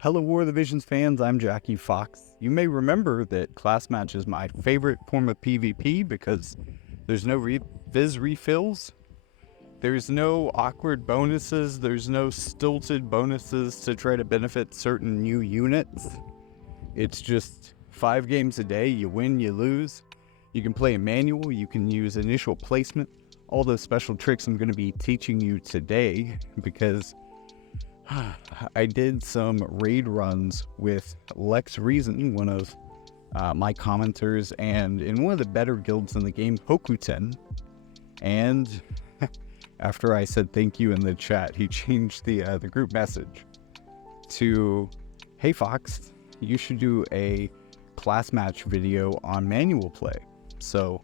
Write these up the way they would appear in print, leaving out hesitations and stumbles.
Hello War of the Visions fans, I'm Jackie Fox. You may remember that Class Match is my favorite form of PvP because there's no Viz refills, there's no awkward bonuses, there's no stilted bonuses to try to benefit certain new units. It's just 5 games a day, you win, you lose. You can play a manual, you can use initial placement, all those special tricks I'm going to be teaching you today because I did some raid runs with Lex Reason, one of my commenters, and in one of the better guilds in the game, Hokuten. And after I said thank you in the chat, he changed the group message to, "Hey Fox, you should do a class match video on manual play." So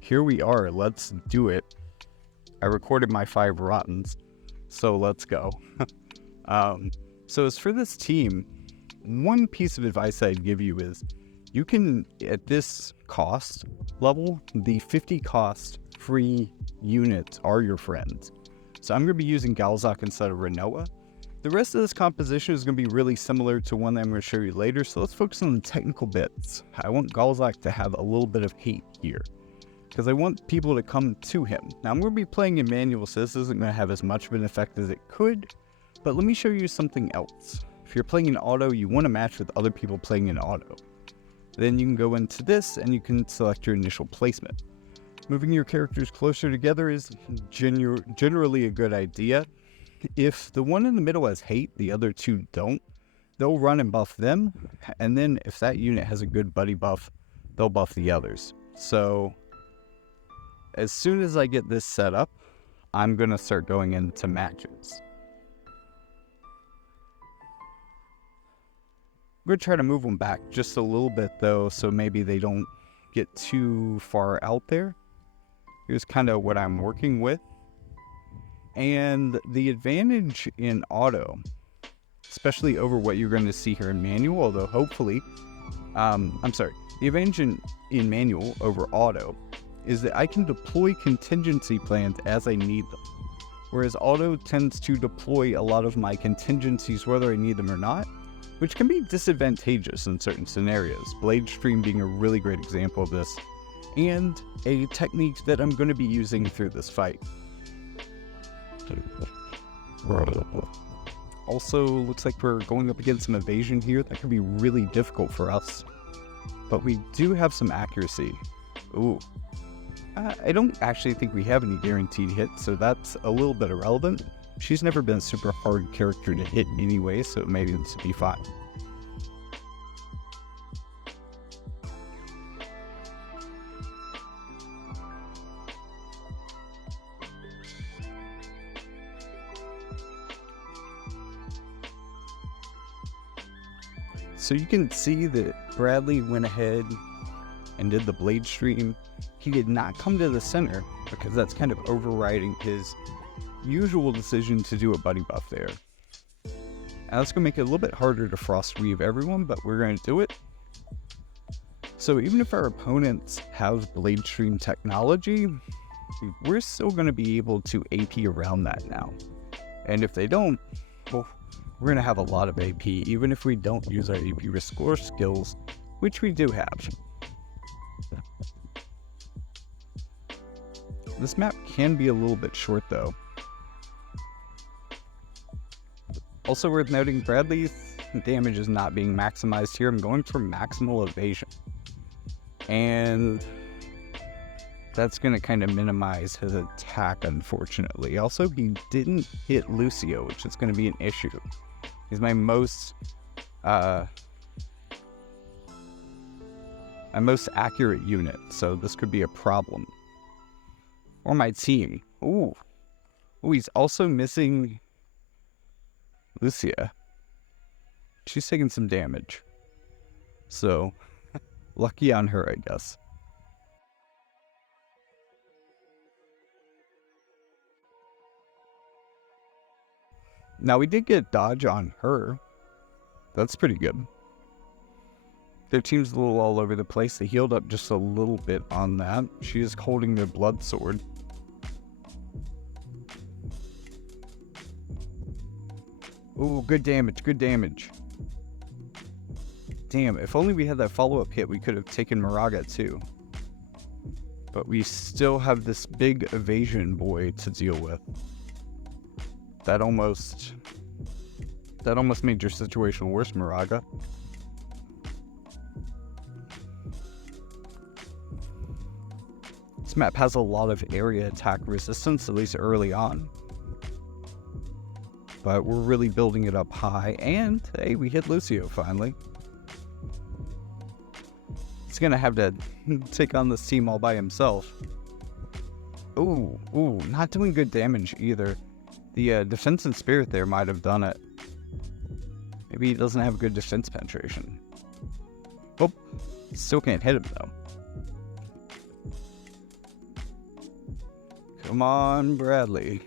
here we are, let's do it. I recorded my 5 runs, so let's go. So as for this team, one piece of advice I'd give you is you can, at this cost level, the 50 cost free units are your friends. So I'm going to be using Galzak instead of Renoa. The rest of this composition is going to be really similar to one that I'm going to show you later, so let's focus on the technical bits. I want Galzak to have a little bit of hate here, because I want people to come to him. Now I'm going to be playing in manual, so this isn't going to have as much of an effect as it could. But let me show you something else. If you're playing in auto, you want to match with other people playing in auto. Then you can go into this and you can select your initial placement. Moving your characters closer together is generally a good idea. If the one in the middle has hate, the other two don't, they'll run and buff them. And then if that unit has a good buddy buff, they'll buff the others. So as soon as I get this set up, I'm going to start going into matches. We're going to try to move them back just a little bit though, so maybe they don't get too far out there. Here's kind of what I'm working with. And the advantage in auto, especially over what you're going to see here in manual, although hopefully, the advantage in manual over auto is that I can deploy contingency plans as I need them. Whereas auto tends to deploy a lot of my contingencies whether I need them or not, which can be disadvantageous in certain scenarios, Blade Stream being a really great example of this, and a technique that I'm going to be using through this fight. Also, looks like we're going up against some evasion here. That could be really difficult for us, but we do have some accuracy. Ooh. I don't actually think we have any guaranteed hits, so that's a little bit irrelevant. She's never been a super hard character to hit anyway, so maybe this would be fine. So you can see that Bradley went ahead and did the Blade Stream. He did not come to the center because that's kind of overriding his usual decision to do a buddy buff there. Now that's going to make it a little bit harder to frost weave everyone, but we're going to do it. So even if our opponents have Blade Stream technology, we're still going to be able to AP around that now. And if they don't, well, we're going to have a lot of AP, even if we don't use our AP restore skills, which we do have. This map can be a little bit short though. Also worth noting, Bradley's damage is not being maximized here. I'm going for maximal evasion. And that's going to kind of minimize his attack, unfortunately. Also, he didn't hit Lucio, which is going to be an issue. He's my most accurate unit, so this could be a problem. Or my team. Ooh, he's also missing Lucia. She's taking some damage. So, lucky on her, I guess. Now, we did get dodge on her. That's pretty good. Their team's a little all over the place. They healed up just a little bit on that. She is holding their blood sword. Ooh, good damage, good damage. Damn, if only we had that follow-up hit, we could have taken Moraga too. But we still have this big evasion boy to deal with. That almost made your situation worse, Moraga. This map has a lot of area attack resistance, at least early on. But we're really building it up high, and hey, we hit Lucio finally. He's gonna have to take on this team all by himself. Ooh, not doing good damage either. The defense and spirit there might have done it. Maybe he doesn't have good defense penetration. Oh, still can't hit him though. Come on, Bradley.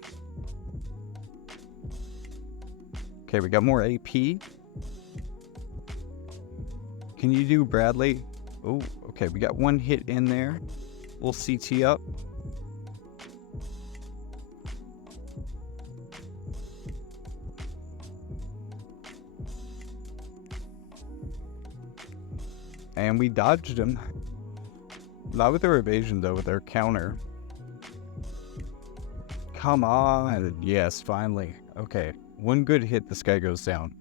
Okay, we got more AP. Can you do Bradley? Oh, okay, we got one hit in there. We'll CT up. And we dodged him. Not with our evasion though, with our counter. Come on. Yes, finally. Okay, one good hit, this guy goes down.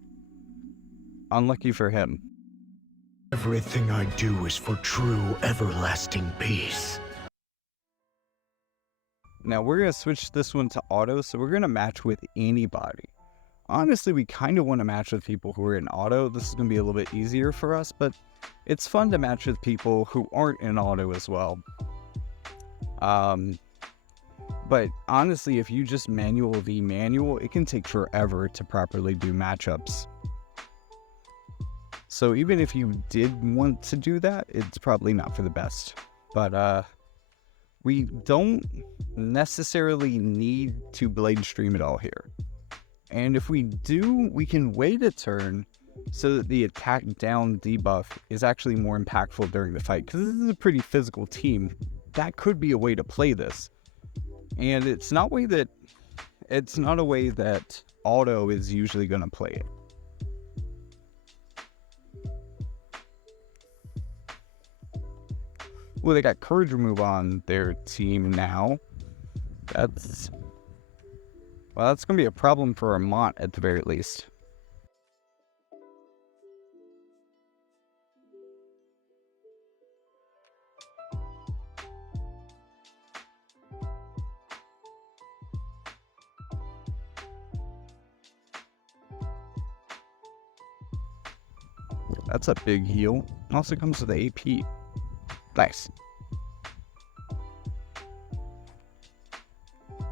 Unlucky for him. Everything I do is for true, everlasting peace. Now we're going to switch this one to auto, so we're going to match with anybody. Honestly, we kind of want to match with people who are in auto. This is going to be a little bit easier for us, but it's fun to match with people who aren't in auto as well. But honestly, if you just manual v manual, it can take forever to properly do matchups. So even if you did want to do that, it's probably not for the best. But we don't necessarily need to blade stream it all here. And if we do, we can wait a turn so that the attack down debuff is actually more impactful during the fight. Because this is a pretty physical team. That could be a way to play this. And it's not a way that auto is usually going to play it. Well, they got courage remove on their team now. That's going to be a problem for Armont at the very least. That's a big heal. Also comes with the AP. Nice.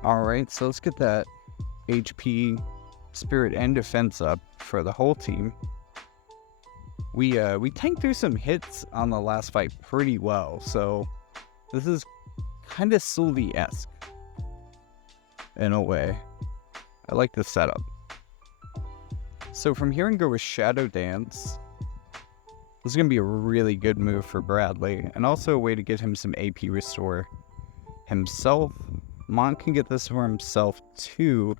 Alright, so let's get that HP, spirit, and defense up for the whole team. We tanked through some hits on the last fight pretty well, so this is kind of Sylvie-esque in a way. I like the setup. So from here and go with Shadow Dance. This is going to be a really good move for Bradley, and also a way to get him some AP restore himself. Mont can get this for himself too.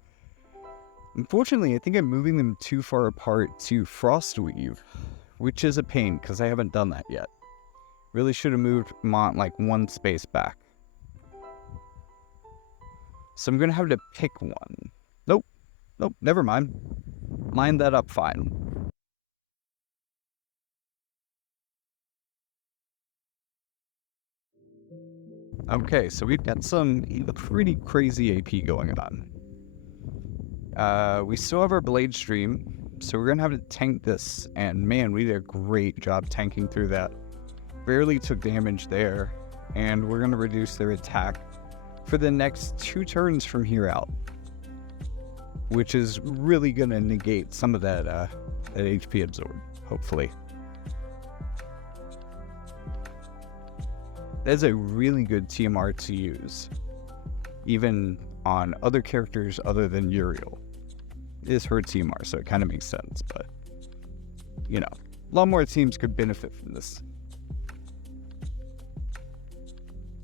Unfortunately, I think I'm moving them too far apart to Frostweave, which is a pain because I haven't done that yet. Really should have moved Mont like one space back. So I'm going to have to pick one. Nope, never mind. Line that up fine. Okay, so we've got some pretty crazy AP going on. We still have our blade stream, so we're going to have to tank this, and man, we did a great job tanking through that. Barely took damage there, and we're going to reduce their attack for the next 2 turns from here out, which is really going to negate some of that HP absorb, hopefully. That's a really good TMR to use, even on other characters other than Uriel. It is her TMR, so it kind of makes sense, but, you know, a lot more teams could benefit from this.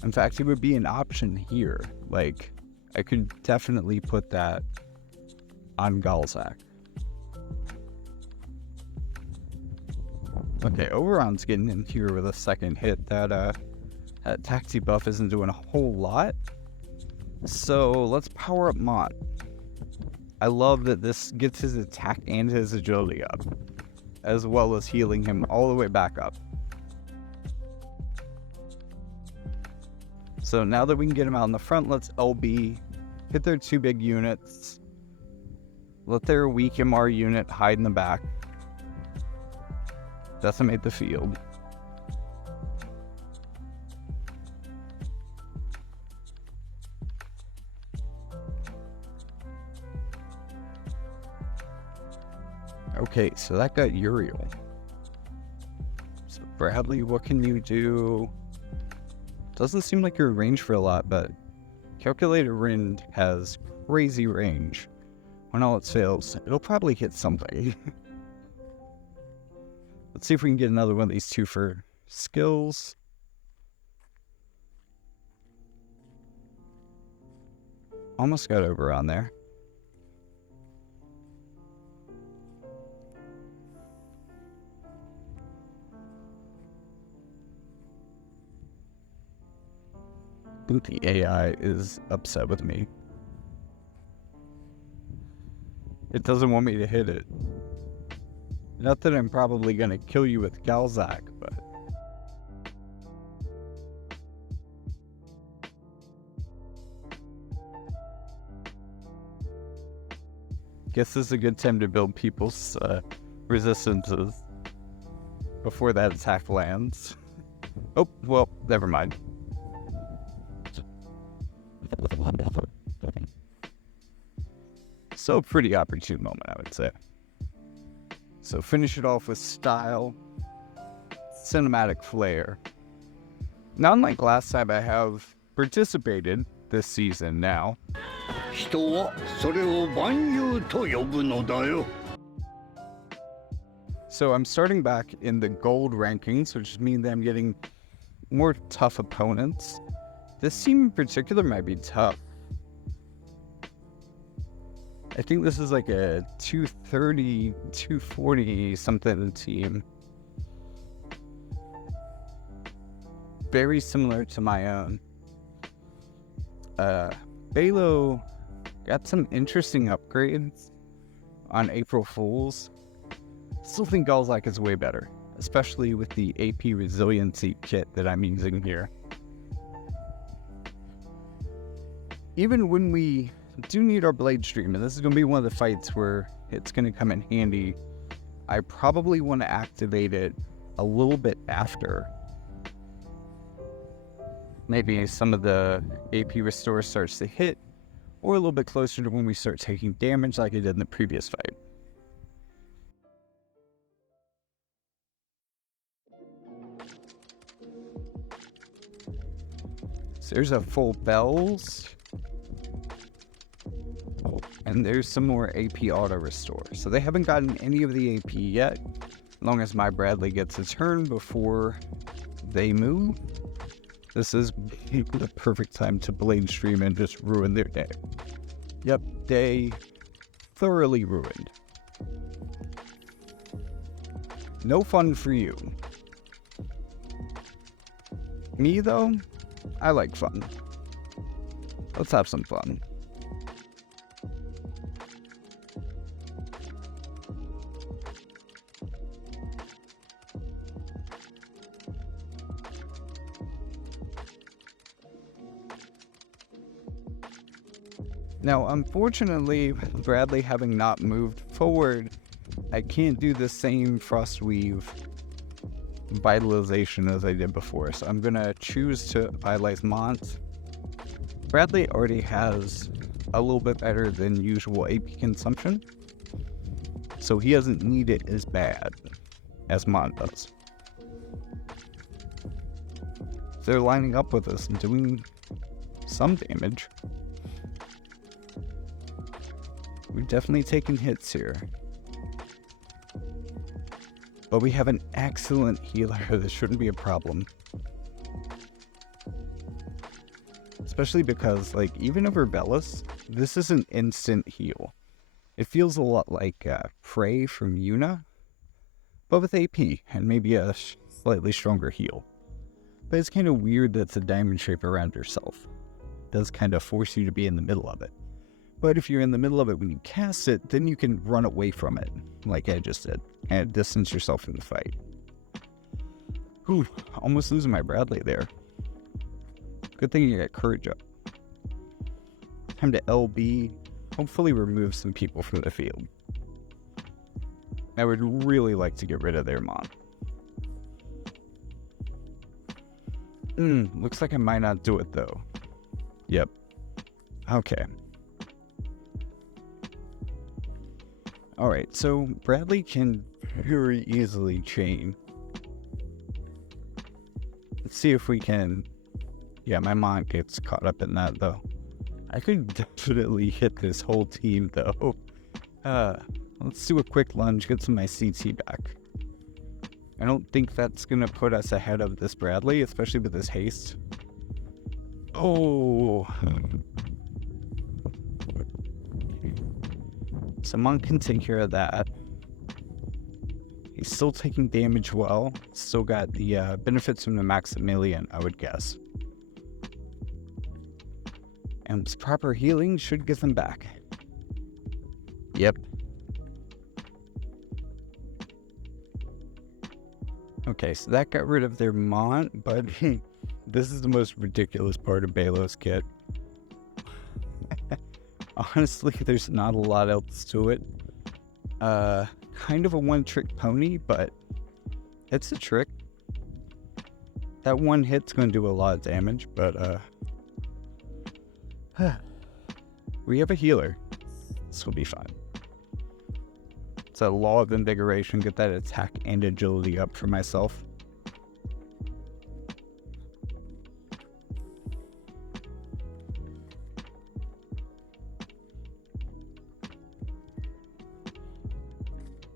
In fact, it would be an option here. Like, I could definitely put that on Galzak. Okay, Oberon's getting in here with a second hit. That taxi buff isn't doing a whole lot. So let's power up Mont. I love that this gets his attack and his agility up, as well as healing him all the way back up. So now that we can get him out in the front, let's LB, hit their 2 big units, let their weak MR unit hide in the back, decimate the field. Okay, so that got Uriel. So Bradley, what can you do? Doesn't seem like you're in range for a lot, but Calculated Wind has crazy range. When all its fails, it'll probably hit something. Let's see if we can get another one of these 2 for skills. Almost got Oberon there. I think the AI is upset with me. It doesn't want me to hit it. Not that I'm probably gonna kill you with Galzak, but... Guess this is a good time to build people's resistances before that attack lands. Oh, well, never mind. So pretty opportune moment, I would say. So finish it off with style, cinematic flair. Now, unlike last time, I have participated this season now. So I'm starting back in the gold rankings, which means that I'm getting more tough opponents. This team in particular might be tough. I think this is like a 230, 240 something team. Very similar to my own. Balo got some interesting upgrades on April Fools. Still think Galzak is way better, especially with the AP resiliency kit that I'm using here. Even when we do need our blade stream, and this is going to be one of the fights where it's going to come in handy, I probably want to activate it a little bit after. Maybe some of the AP restore starts to hit, or a little bit closer to when we start taking damage like I did in the previous fight. So there's a full bells. And there's some more AP auto restore. So they haven't gotten any of the AP yet. As long as my Bradley gets a turn before they move, this is the perfect time to blade stream and just ruin their day. Yep, day thoroughly ruined. No fun for you. Me though, I like fun. Let's have some fun. Now, unfortunately, Bradley having not moved forward, I can't do the same Frostweave vitalization as I did before, so I'm going to choose to vitalize Mont. Bradley already has a little bit better than usual AP consumption, so he doesn't need it as bad as Mont does. They're lining up with us and doing some damage. We've definitely taken hits here. But we have an excellent healer. This shouldn't be a problem. Especially because, like, even over Bellis, this is an instant heal. It feels a lot like Prey from Yuna, but with AP and maybe a slightly stronger heal. But it's kind of weird that it's a diamond shape around herself. It does kind of force you to be in the middle of it. But if you're in the middle of it when you cast it, then you can run away from it, like I just did, and distance yourself from the fight. Whew, almost losing my Bradley there. Good thing you got courage up. Time to LB, hopefully remove some people from the field. I would really like to get rid of their Mon. Looks like I might not do it though. Yep. Okay. Alright, so Bradley can very easily chain. Let's see if we can... Yeah, my Mon gets caught up in that though. I could definitely hit this whole team though. Let's do a quick lunge, get some of my CT back. I don't think that's gonna put us ahead of this Bradley, especially with his haste. Oh. Someone can take care of that. He's still taking damage well. Still got the benefits from the Maximilian, I would guess. And proper healing should get them back. Yep. Okay, so that got rid of their Mont, but this is the most ridiculous part of Belos' kit. Honestly, there's not a lot else to it. Kind of a one-trick pony, but it's a trick. That one hit's going to do a lot of damage, but we have a healer. This will be fine. It's a law of invigoration. Get that attack and agility up for myself.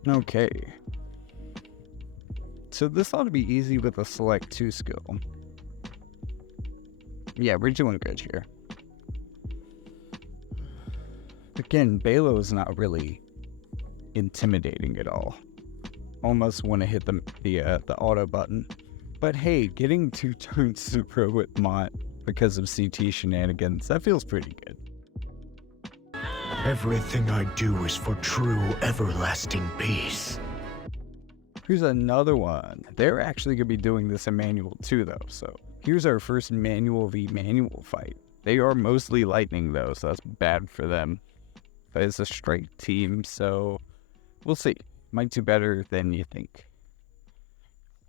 Okay. So this ought to be easy with a select 2 skill. Yeah, we're doing good here. Again, Balo is not really intimidating at all. Almost want to hit the auto button. But hey, getting 2 turns to pro with Mont because of CT shenanigans, that feels pretty good. Everything I do is for true, everlasting peace. Here's another one. They're actually going to be doing this in manual too, though. So here's our first manual v manual fight. They are mostly lightning, though, so that's bad for them. But it's a strike team, so we'll see. Might do better than you think.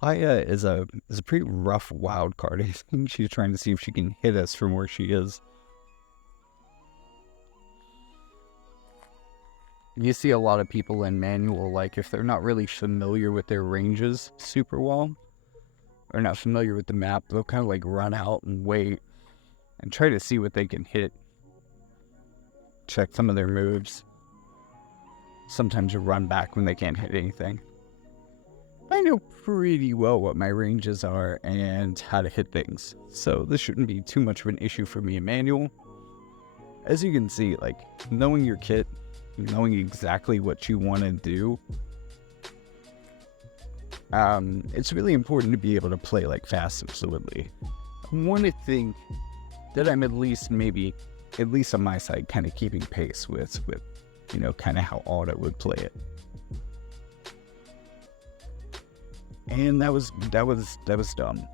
Aya is a pretty rough wild card. I think she's trying to see if she can hit us from where she is. You see a lot of people in manual, like if they're not really familiar with their ranges super well, or not familiar with the map, they'll kind of like run out and wait and try to see what they can hit. Check some of their moves. Sometimes you run back when they can't hit anything. I know pretty well what my ranges are and how to hit things, so this shouldn't be too much of an issue for me in manual. As you can see, like, knowing your kit, knowing exactly what you want to do, it's really important to be able to play like fast and fluidly. I want to think that I'm at least on my side, kind of keeping pace with you know, kind of how Auto would play it. And that was dumb.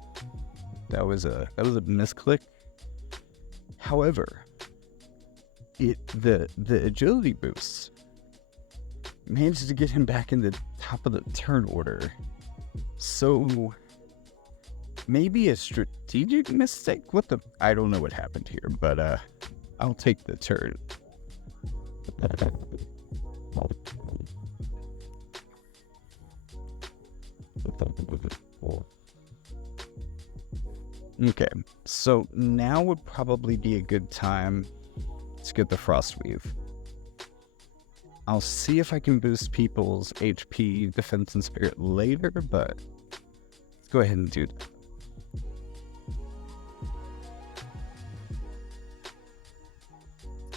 That was a misclick. However, the agility boosts managed to get him back in the top of the turn order. So maybe a strategic mistake? I don't know what happened here, but I'll take the turn. Okay, so now would probably be a good time to get the Frostweave. I'll see if I can boost people's HP, defense, and spirit later, but let's go ahead and do that.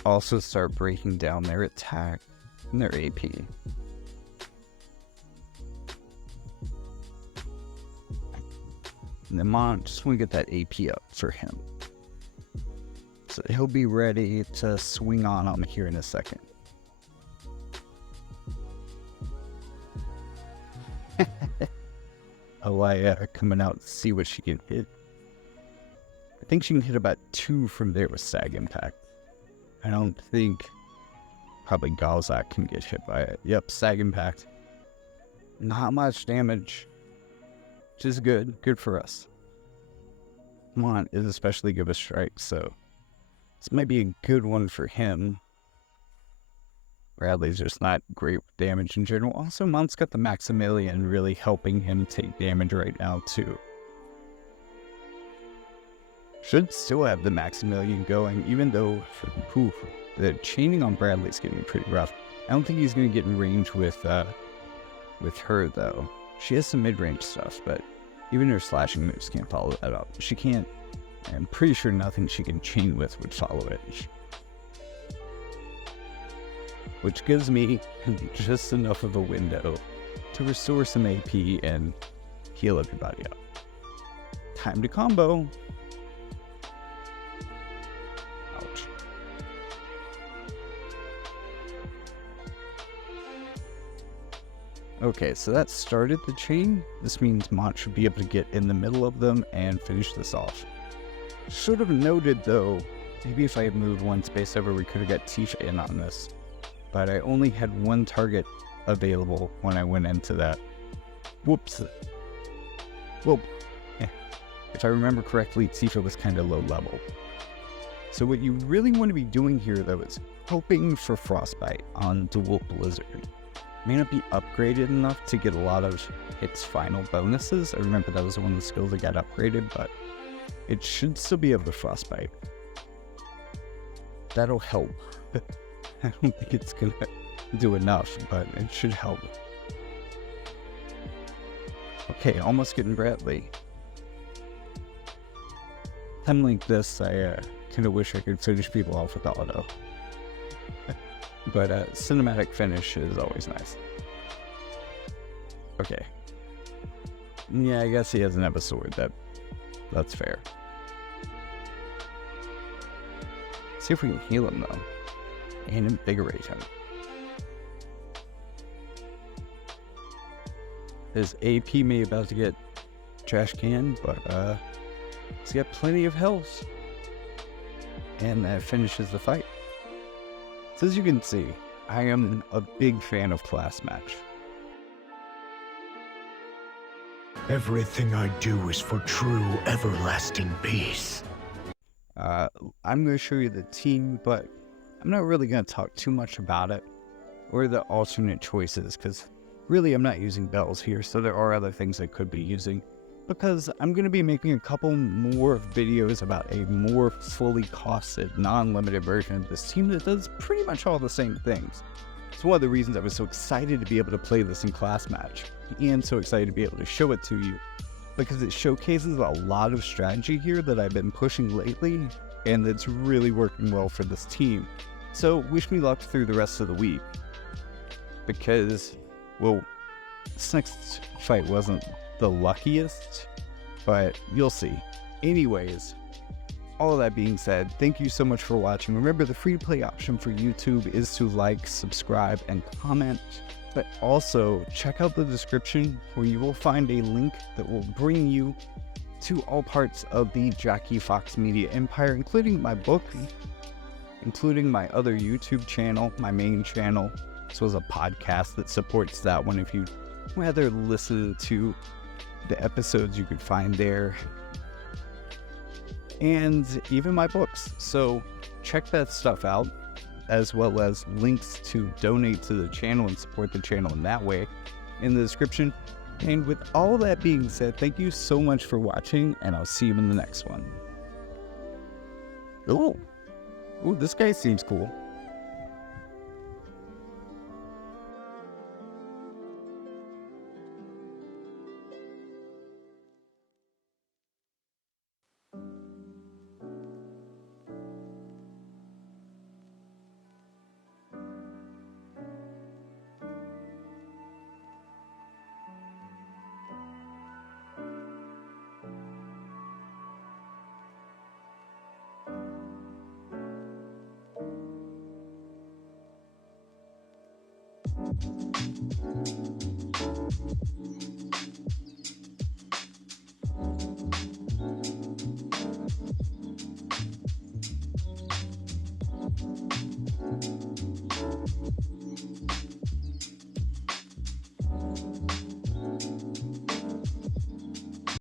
Also start breaking down their attack and their AP. And then just want to get that AP up for him. So he'll be ready to swing on him here in a second. Alaya coming out to see what she can hit. I think she can hit about 2 from there with Sag Impact. I don't think probably Galzak can get hit by it. Yep, Sag Impact. Not much damage, which is good. Good for us. Mont is especially good with strikes, so this might be a good one for him. Bradley's just not great with damage in general. Also, Mont's got the Maximilian really helping him take damage right now, too. Should still have the Maximilian going, even though the chaining on Bradley's getting pretty rough. I don't think he's going to get in range with her, though. She has some mid-range stuff, but even her slashing moves can't follow that up. She can't. I'm pretty sure nothing she can chain with would follow it. Which gives me just enough of a window to restore some AP and heal everybody up. Time to combo. Ouch. Okay, so that started the chain. This means Mont should be able to get in the middle of them and finish this off. Should have noted, though, maybe if I had moved one space over, we could have got Tifa in on this. But I only had one target available when I went into that. Whoops. Well, if I remember correctly, Tifa was kind of low level. So what you really want to be doing here, though, is hoping for Frostbite on Dual Blizzard. May not be upgraded enough to get a lot of its final bonuses. I remember that was one of the skills that got upgraded, but it should still be able to Frostbite. That'll help. I don't think it's gonna do enough, but it should help. Okay, almost getting Bradley. Time like this, I kind of wish I could finish people off with auto. But cinematic finish is always nice. Okay. Yeah, I guess he doesn't have a sword. That's fair. See if we can heal him, though. And invigorate him. His AP may about to get trash can, but he's got plenty of health. And that finishes the fight. So as you can see, I am a big fan of class match. Everything I do is for true, everlasting peace. I'm going to show you the team, but I'm not really going to talk too much about it or the alternate choices, because really I'm not using bells here, so there are other things I could be using, because I'm going to be making a couple more videos about a more fully costed, non-limited version of this team that does pretty much all the same things. It's one of the reasons I was so excited to be able to play this in class match, and so excited to be able to show it to you, because it showcases a lot of strategy here that I've been pushing lately, and it's really working well for this team. So wish me luck through the rest of the week, because, well, this next fight wasn't the luckiest, but you'll see. Anyways, all of that being said, thank you so much for watching. Remember, the free to play option for YouTube is to like, subscribe, and comment, but also check out the description where you will find a link that will bring you to all parts of the Jackie Fox Media Empire, including my book, including my other YouTube channel, my main channel, as well as a podcast that supports that one if you'd rather listen to the episodes you could find there, and even my books. So check that stuff out, as well as links to donate to the channel and support the channel in that way in the description. And with all that being said, thank you so much for watching, and I'll see you in the next one. Ooh, this guy seems cool.